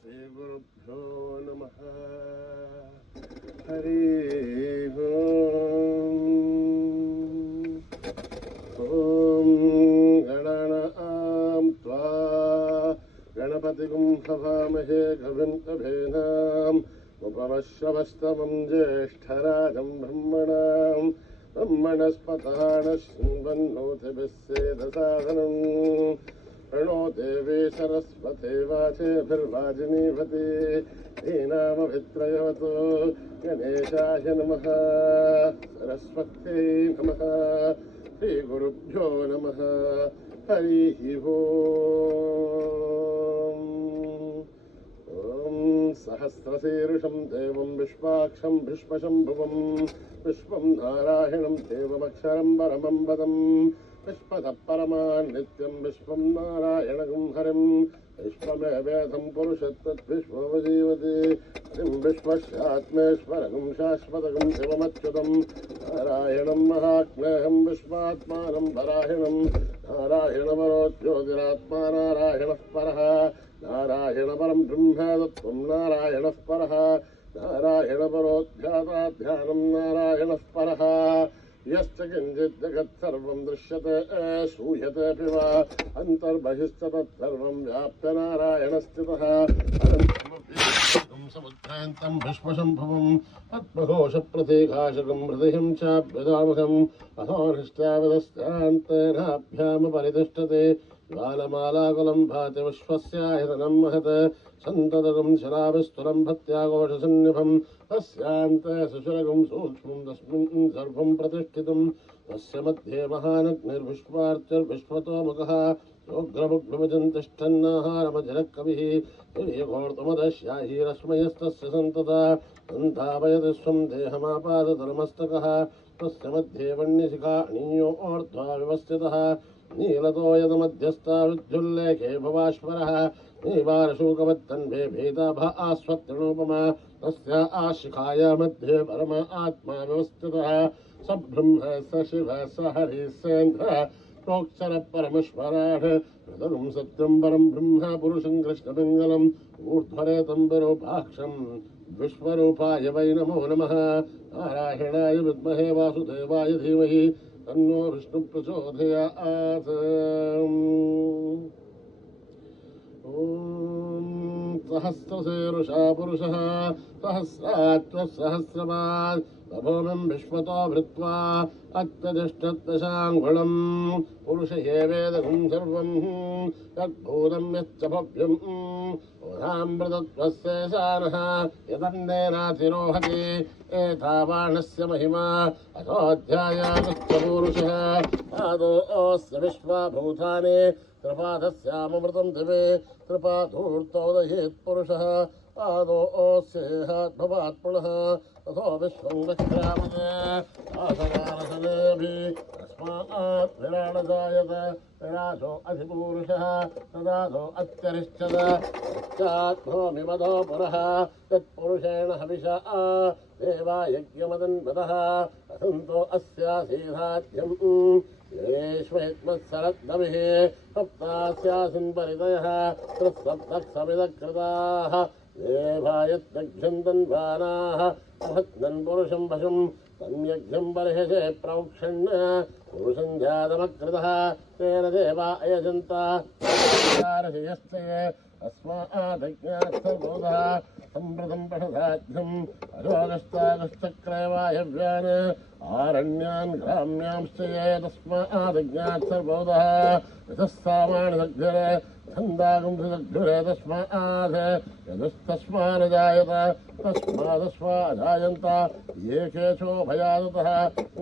श्रीगुरुभ्यो नमः। हरि ओम गणानां त्वा गणपतिगुं हवामहे कविं कवीनाम् उपमश्रवस्तमं ज्येष्ठराजं ब्रह्मणस्पतानश्चिन्वन्नोतिभिस्सेदसादनं प्रणो देवी सरस्वती वाचेभिर्वाजिनीवती धीनामभित्रयवतु गणेशाय नमः। सरस्वत्यै नमः। श्रीगुरुभ्यो नमः। हरिः ओम्। सहस्रशीर्षं देवं विश्वाक्षं विश्वशम्भुवं विश्वं नारायणं देवमक्षरं परमं पदं विश्वतः परमान् नित्यं विश्वं नारायणं हरिं विश्वमेवेदं पुरुषत्तद्विश्वमजीवति हरिं विश्वस्यात्मेश्वरं शाश्वतं शिवमच्युतं नारायणं महात्म्यहं विश्वात्मानं परायणं नारायणपरो ज्योतिरात्मा नारायणः परः नारायण परं ब्रह्मतत्त्वं नारायणः परः नारायण परो ध्याताध्यानं नारायणः परः यश्च किञ्चित् जगत्सर्वं दृश्यते श्रूयतेऽपि वा अन्तर्बहिश्च तत्सर्वं व्याप्य नारायणस्थितः समुद्रान्तं विश्वशम्भुवं पद्मघोषप्रतीकाशकं हृदयं चाभ्यदामहम् अहोनिष्ठाविदस्तान्तेनाभ्यामुपरितिष्ठते ज्वालमालाकुलं भाति विश्वस्यायतनं महत् सन्ततगं शराविस्तुलं भक्त्याघोषसन्निभं तस्यान्ते सुशुरगं सूक्ष्मं तस्मिन् सर्वं प्रतिष्ठितं तस्य मध्ये महानग्निर्विश्वार्चिर्विश्वतोमुखः सोऽग्रमुग्भुजं तिष्ठन्नाहारमजरः कविः तुर्यघोर्तमदश्याहीरश्मयस्तस्य सन्तता सन्तापयति स्वं देहमापादतलमस्तकः तस्य मध्ये वह्निशिखा णीयोऽर्ध्वा विवस्थितः नीलतो यदमध्यस्था विद्युल्लेखे भवाश्वरः नीवारशोकवत्तन्वे भेदाभा आस्वत्तृणोपमा तस्य आशिखाया मध्ये परम आत्मा व्यवस्थितः स ब्रह्म स शिव स हरिः सेन्द्र प्रोक्षर परमेश्वराः हृदयं सत्यं परं ब्रह्म पुरुषं कृष्णपिङ्गलम् ऊर्ध्वरेतं विरूपाक्षं विश्वरूपाय वै नमो नमः। नारायणाय विद्महे वासुदेवाय धीमहि तन्नो विष्णु प्रचोदयात्। ॐ सहस्रशीर्षा पुरुषः सहस्राक्षसहस्रपात् तपोमं विश्वतो भृत्वा अत्यतिष्ठत्दशाङ्गुलं पुरुष एवेदं सर्वं यद्भूतं यच्च भव्यं ओधामृतत्वस्येशानः यदन्नेनातिरोहति एतावाणस्य महिमा अथोऽध्यायातश्च पुरुषः आदोऽस्य विश्वाभूतानि त्रिपादस्यामृतं दिवे त्रिपाधूर्तोदयेत् पुरुषः आदोऽस्येहाद्भवात् पुनः तथो विश्वं विक्रामते आसमानसनेभिः तस्मात् विराडजायत विराजो अधिपूरुषः तदादो अत्यरिष्यत पश्चात्भूमिमदो पुरः यत्पुरुषेण हविषा देवा यज्ञमदन्वतः असन्तो अस्यासीधाद्यम् येष्वेत्मत्सरद्दविः सप्तास्यासिन् परितयः त्रिसप्तक्समिदकृताः देवायत्तघ्यन्दन्वानाः महत्नन् पुरुषं वशं सम्यग्ध्यं बर्हिषे प्रौक्षण् पुरुषं जातमकृतः तेन देवा अयजन्ता अस्मादज्ञात्सर्वोदः सम्प्रतं पठदाध्यम् अजोगस्तागश्चक्रे वायव्यान् आरण्यान् ग्राम्यांश्च ये तस्मादज्ञात्सर्वोदः यतस्सामानदग्धिरे छन्दागुंसदग्धिरे तस्माद् यदस्तस्मानजायत तस्मादस्माजायन्त ये केशोभयादतः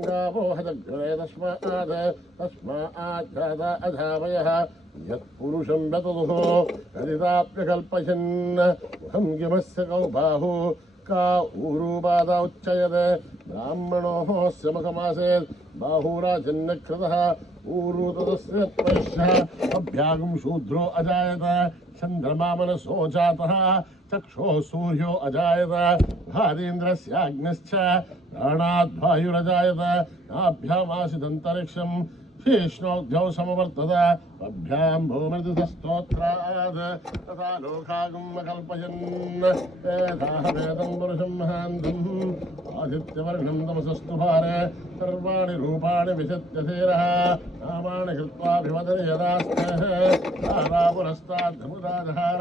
गावोहदग्धिरे तस्माद् तस्माज्जाता अजावयः यत्पुरुषं व्यतुः यदिताप्यकल्पयन् मुखं किमस्य कौ बाहु का ऊरुपाद उच्चयते ब्राह्मणोऽस्य मुखमासेत् बाहुराजन्यकृतः ऊरुतस्य त्वयश्यः अभ्यागं शूद्रो अजायत चन्द्रमा मनसो जातः चक्षुः सूर्यो अजायत भारीन्द्रस्याग्निश्च प्राणाद्वायुरजायत नाभ्यामासिदन्तरिक्षं शीष्णोऽग्ध्यौ समवर्तत अभ्यां भूमृतिस्तोत्राद् तथा लोकागम् कल्पयन् वेदाः वेदं पुरुषं महान्तम् आदित्यवर्णं तमसस्तु भारे सर्वाणि रूपाणि विशत्य धीरः नामानि कृत्वाभिवदति यदास्तेः तारापुरस्ताद्धमुदाधार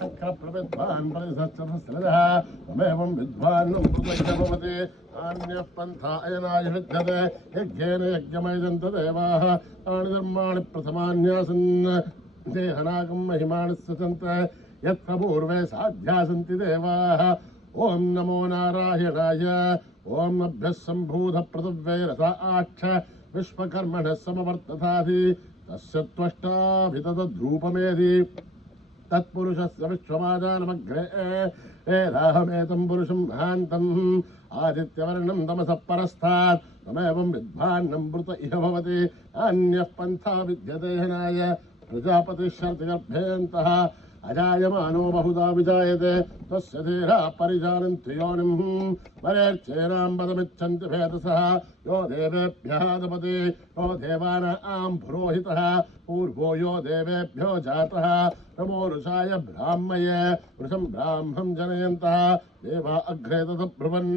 चक्रप्रविद्वान् परिसत्सहस्रजः तमेवं विद्वान्नं मृतस्य भवति अन्यः पन्था अयनाय विद्यते यज्ञेन यज्ञमयजन्त देवाः तानि धर्माणि प्रथमान्यासन् देहनागं महिमानि सचन्त यत्र पूर्वे साध्या सन्ति देवाः ॐ नमो नारायणाय ॐ अभ्यः सम्भूत पृथिव्यै रसाक्ष विश्वकर्मणः समवर्तताधि तस्य त्वष्टाभितद्रूपमेधि तत्पुरुषस्य विश्वमाजानमग्रे वेदाहमेतं पुरुषं महान्तम् आदित्यवर्णं तमसः परस्तात् तमेवं विद्वान्नं मृत इह भवति अन्यः पन्था विद्यते हनाय प्रजापतिश्चर्तिगर्भेऽन्तः अजायमानो बहुधा विजायते तस्य धीरा परिजानन्ति योनिं वरेर्चेनां पदमिच्छन्ति भेदसः यो देवेभ्यः दपति यो देवानां पुरोहितः पूर्वो यो देवेभ्यो जातः नमो ऋषाय ब्राह्मये वृषं ब्राह्मं जनयन्तः देवा अग्रे तदब्रुवन्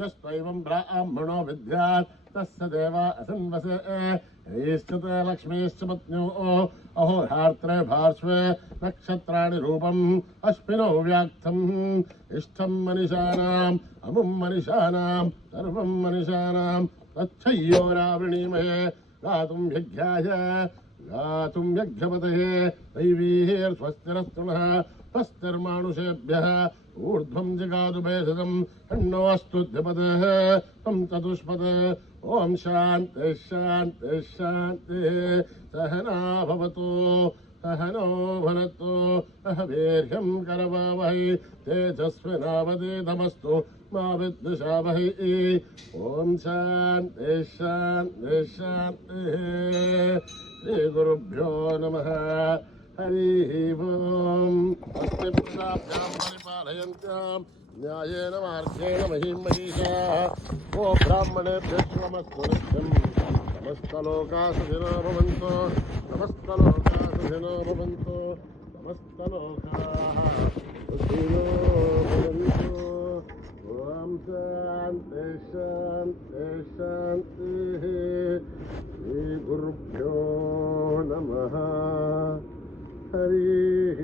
यस्त्वैवं ब्राह्मणो विद्यात् तस्य देवा असन्वसे यैश्चते लक्ष्मीश्च पत्न्यो अहोरात्रे पार्श्वे नक्षत्राणि रूपम् अश्विनो व्याक्तम् इष्टं मनिषाणाम् अमुं मनिषाणाम् सर्वं मनिषाणाम् तच्छय्योरावृणीमहे गातुं यज्ञाय गातुं यज्ञपतये दैवीर्स्वस्तिरस्तु नः स्वस्तिर्मानुषेभ्यः ऊर्ध्वं जिगातु भेषजम् अण्णोऽस्तुध्यपतेः तं चतुष्पदे ॐ शान्ति शान्ति शान्तिः सहना भवतु सहनो भुनक्तु सह वीर्यं करवावहै तेजस्विनावधीतमस्तु मा विद्विषावहै ॐ शान्ति शान्ति शान्तिः श्रीगुरुभ्यो नमः हरिः ओम् अस्मि प्रजाभ्यां परिपालयन्त्यां न्यायेन मार्गेण महीं महीषाः वो ब्राह्मणेभ्यः शुभमस्तु नित्यं समस्तलोकाः सुखिनो भवन्तु समस्तलोकाः सुखिनो भवन्तु समस्तलोकाः सुखिनो भवन्तु ॐ शान्ति शान्ति शान्तिः श्रीगुरुभ्यो नमः हरिः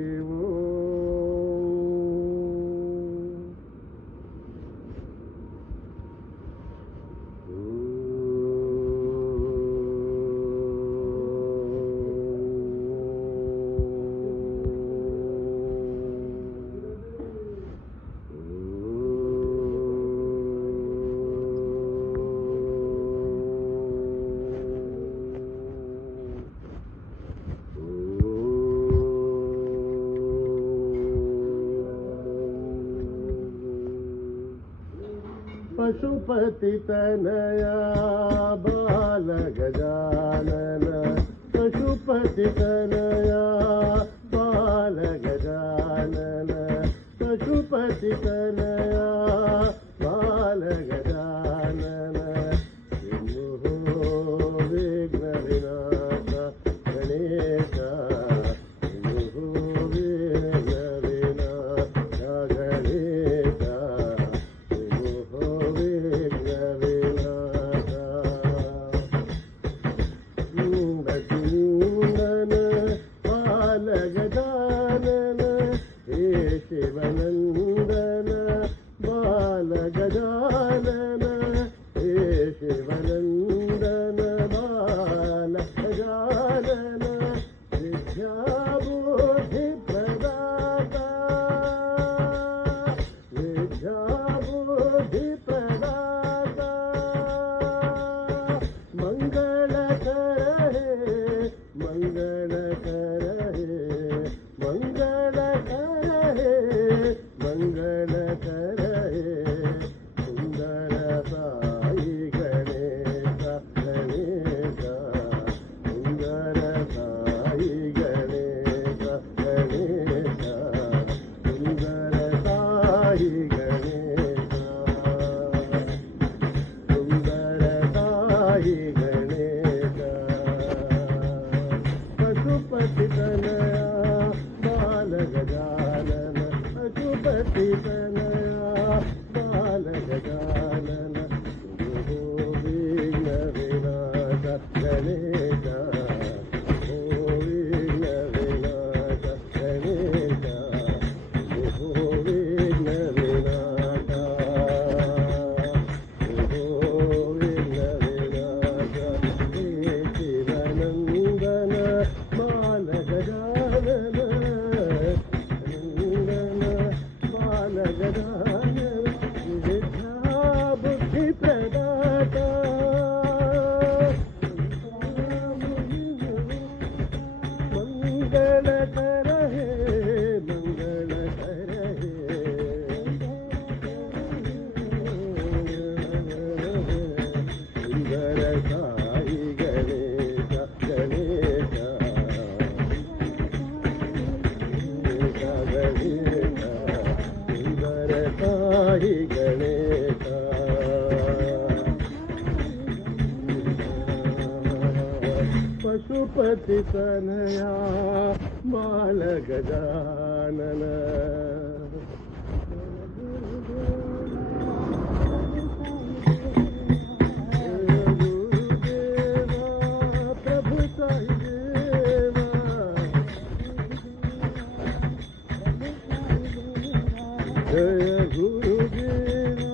पशुपति तनया बाल गजानन पशुपति तनया बाल गजानन पशुपति तनया बाल गजानन विघ्न विनाश गणेश शिवनंदन बाल गजानन हे शिवनंदन बाल गजानन विद्याबुद्धि प्रदाता विद्याबुद्धि प्रदाता मंगल कर हे मंगल कर हे मंगल कर मंगल कर सुंदर साई गणेश गणेश सुंदर साई गणेश गणपति तनया बाल गजानन जय गुरुदेवा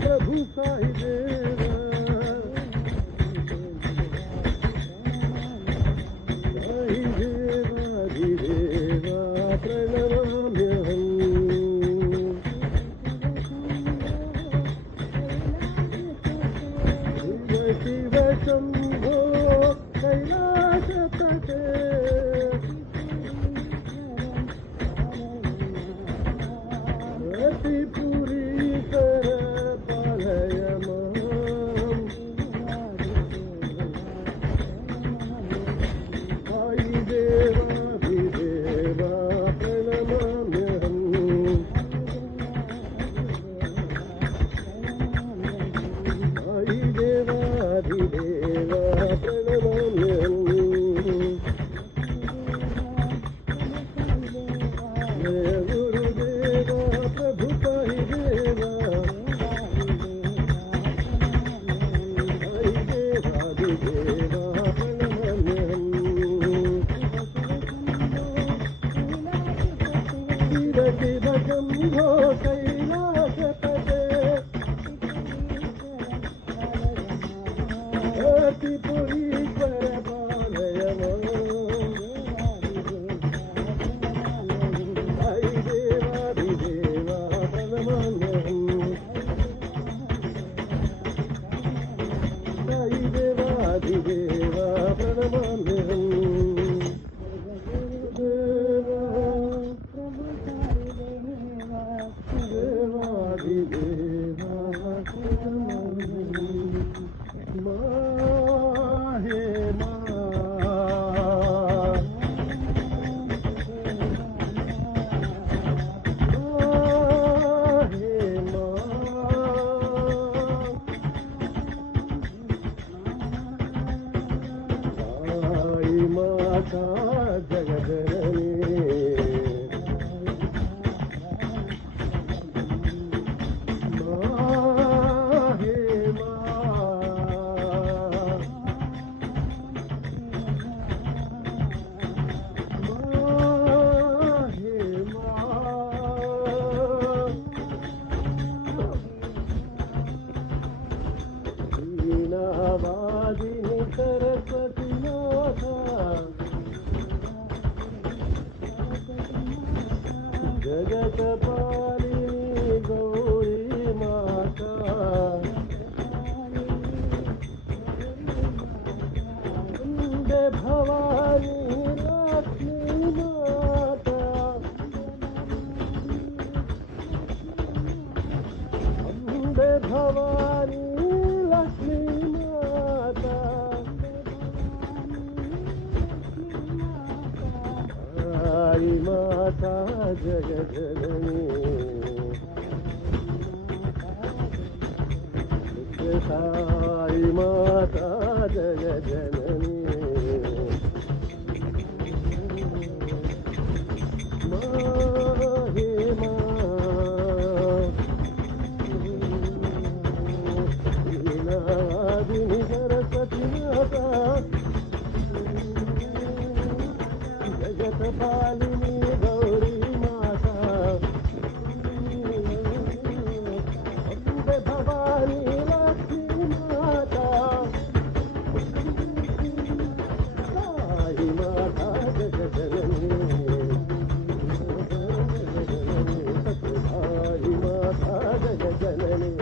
प्रभु साई देवा साई देवाधिदेवा प्रणमाम्यहम् शिव शिव शम्भो कैलासपते पुरीकर पालय मां साई देवाधिदेवा प्रणमाम्यहम् साई देवाधिदेवा प्रणमाम्यहम् जय गुरुदेवा प्रभु साई देवा साई देवाधिदेवा प्रणमाम्यहम् शिव शिव शम्भो कैलासपते अतिपुरीश्वर पालय मां साई देवाधिदेवा प्रणमाम्यहम् साई देवाधिदेवा प्रणमाम्यहम् देवाधिदेवा प्रणमाम्यहम् माहे साई माता जगदरणी माहे वीणावादिनी सरस्वती माता जगत्पालिनी गौरी माता वन्दे भवानी लक्ष्मी माता वन्दे भवानी लक्ष्मी माता साई माता जगदरणी साई माता जगदरणी माहे वीणावादिनी सरस्वती माता जगत्पालिनी गौरी माता वन्दे भवानी लक्ष्मी माता साई माता जगदरणी साई माता जगदरणी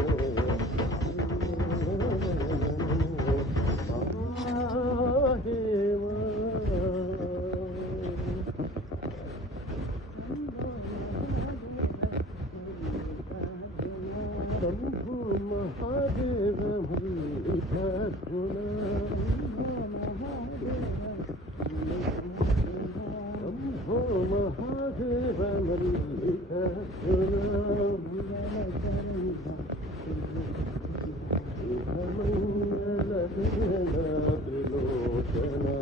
शंभु महादेव मुरलीधर शंभो महादेव मुरलीधर मंगल त्रिलोचना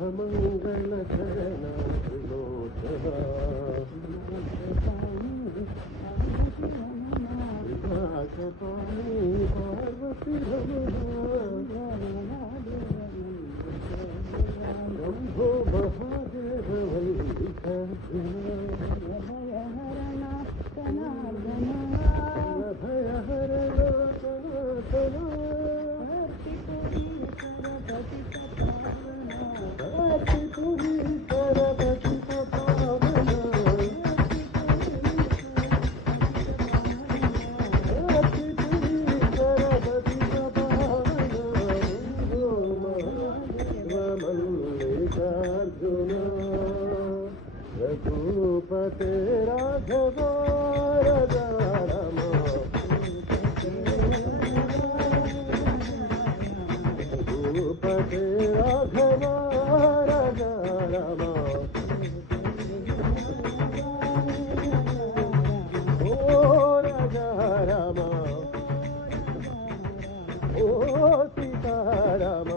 शुभमङ्गलचरण त्रिलोचना विकासपाणि पार्वती शम्भो महादेव रघुपते राघव राजा राम रघुपते राघव राजा राम ओ राजा राम ओ सीता राम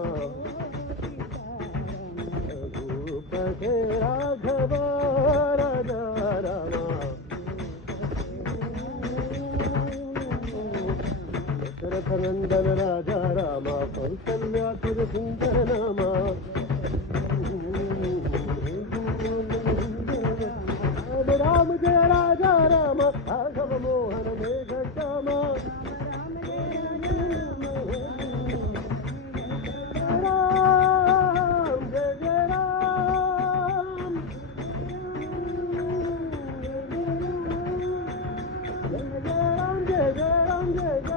रघुपते राघव नंदन राजा राम कौसल्यातुर सुंदर नाम राम जय राजा राम राघव मोहन मेघ श्याम राम जय जय राम जय जय राम जय जय राम जय जय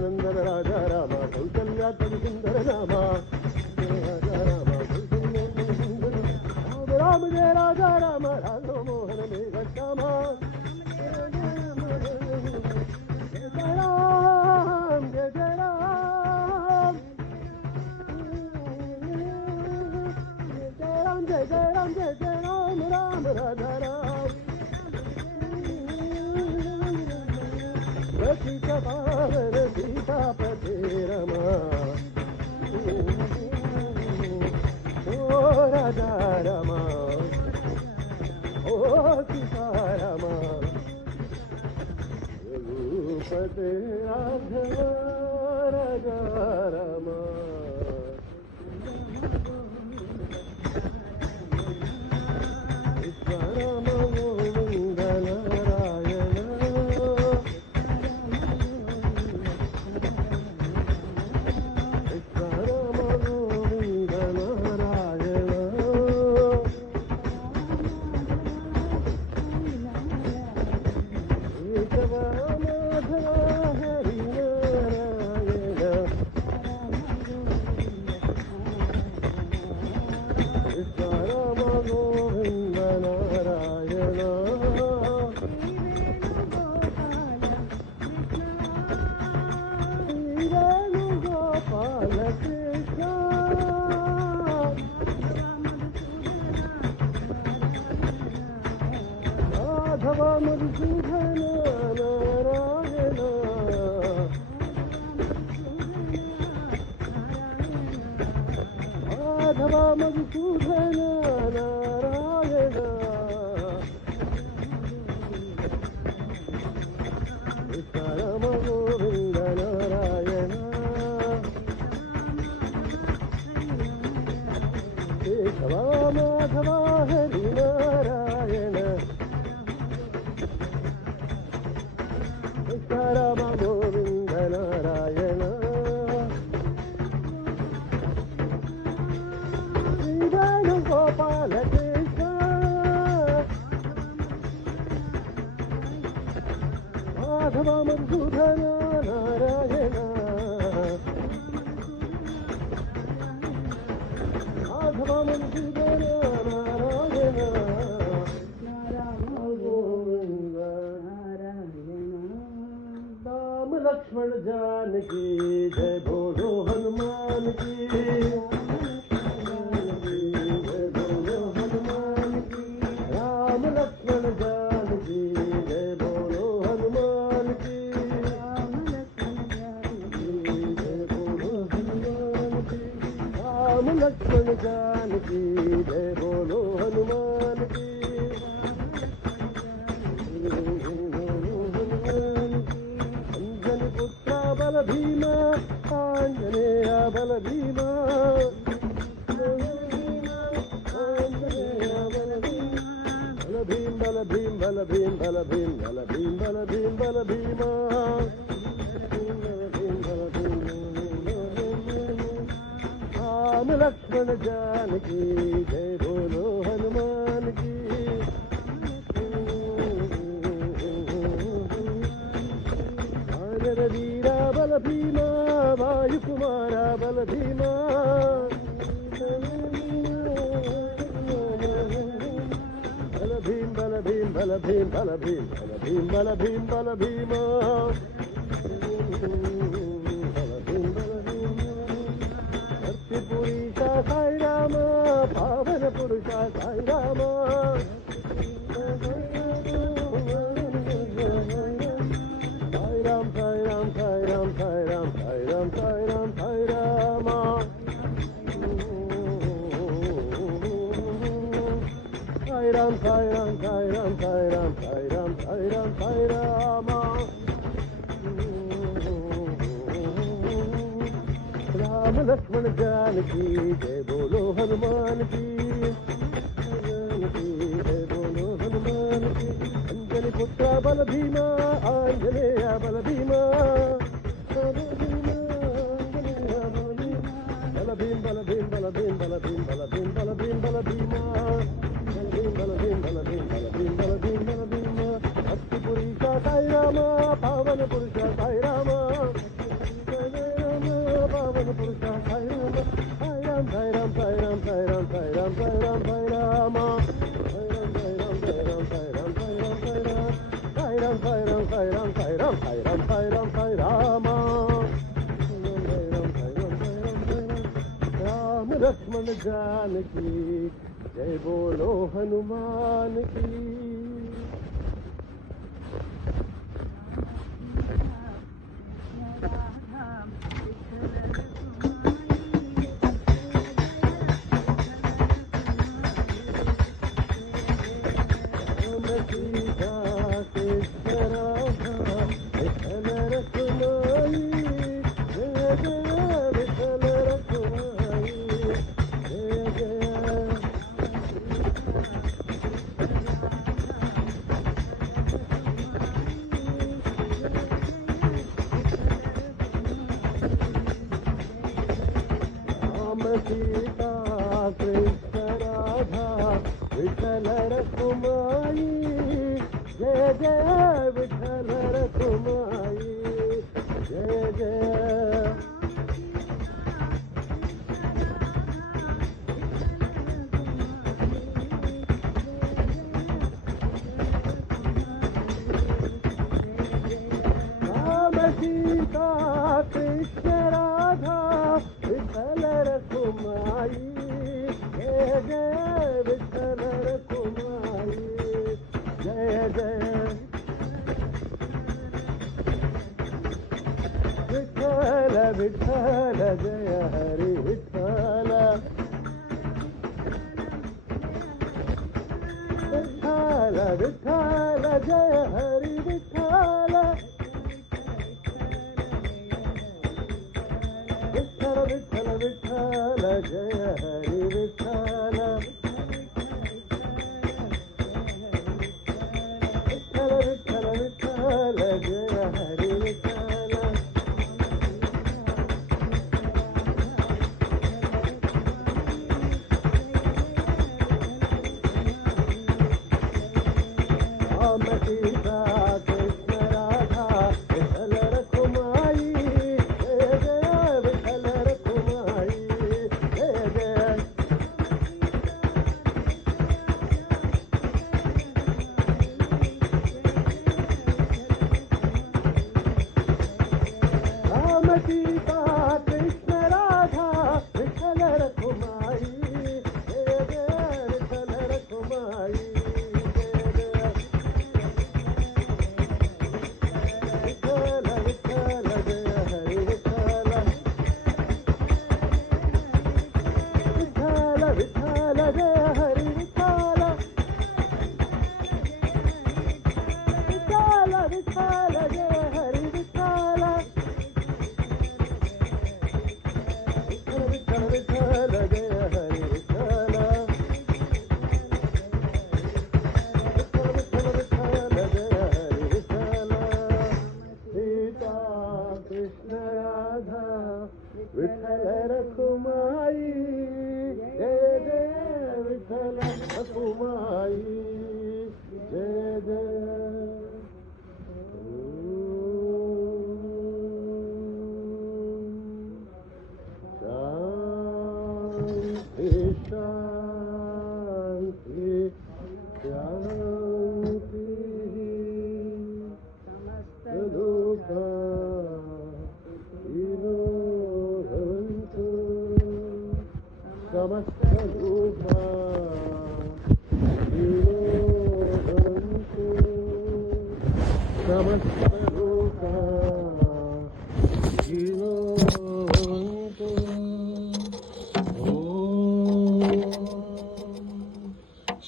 नंदन राजा राम कौसल्यातुर सुंदर नाम राम जय राजा राम राघव मोहन मेघ श्याम जय जय राम जय जय राम जय जय राम जय जय राम राम राजा राम रसिक पावन सीतापते रमा ओ राजा रमा ओ सीता रमा रघुपते राघव राजा रमा मधुसूदन नारायण माधव मधुसूदन नारायण परम गोविंद नारायण केशव माधव हरि नारायण సీతారామ గోవింద నారాయణ శ్రీవేణు గోపాల కృష్ణ మాధవ మధుసూదన నారాయణ మాధవ మధుసూదన నారాయణ గోవింద राम लक्ष्मण जानकी जय बोलो हनुमान की जय बोलो हनुमान की राम लक्ष्मण जानकी जय बोलो हनुमान की जय बोलो हनुमान की राम लक्ष्मण जानकी जय बोलो हनुमान की बल भीमा आंजनेय बल भीमा बल भीम बल भीम बल भीम बल भीम बल भीम बल भीम बल भीमा राम लक्ष्मण जानकी जय बोलो हनुमान की वीरा बल भीमा वायु कुमारा बल भीमा बल भीम बल भीम बल भीम बल भीम बल भीम बल भीम बल भीमा बल भीम बल भीम धरती पुरुषा साई राम पावन पुरुषा Sai Ram Sai Ram, Sai Ram, Sai Ram, Sai Ram, Sai Ram, Sai Rama. Ram Lakshman Janaki, Jai Bolo Hanuman ki. Jai Bolo Hanuman ki. Anjani Putra Bala Bhima, Anjaneya Bala Bhima. Bala Bhim, Bala Bhim, Bala Bhim, Bala Bhim, Bala Bhim, Bala Bhim, Bala Bhima. Sai Rama, Pavan Purusha Sai Rama, Pavan Purusha Sai Rama, Sai Ram, Sai Ram, Sai Ram, Sai Ram, Sai Ram, Sai Ram, Sai Rama, Sai Ram, Sai Ram, Sai Ram, Sai Ram, Sai Ram, Sai Ram, Sai Ram, Sai Ram, Sai Ram, Sai Ram, Sai Ram, Sai Ram, Sai Rama, Sai Ram, Sai Ram, Sai Ram, Sai Ram, Ram Lakshman Janaki, Jai Bolo Hanuman ki. Sita Krishna Radha Vitthal Rakhumai जय जय विठल रखुमाई जय जय राम सीता कृष्ण राधा विठल रखुमाई जय जय विठल रखुमाई जय जय विठल विठल जय हरि विठल विठल विठल जय हरि विठल विठल विठल विठल जय हरि विठल विठल विठल विठल जय हरि सीता कृष्ण राधा विठल रखुमाई जय जय विठल रखुमाई जय जय राम सीता कृष्ण राधा विठल रखुमाई जय जय विठल रखुमाई जय जय विठल विठल जय हरि विठल विठल विठल जय हरि विठल विठल विठल जय हरि विठल विठल विठल जय हरि विठल विठल विठल जय हरि विठल सीता कृष्ण राधा विठल रखुमाई जय जय विठल रखुमाई जय जय शांति शांति शांति दुःख विनोदन्तु समस्त दुःख विनोदन्तु समस्त दुःख विनोदन्तु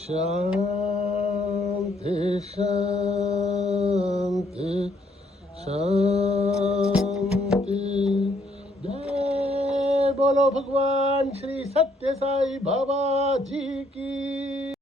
शांति शांति शांति जय बोलो भगवान श्री सत्य साई बाबा जी की।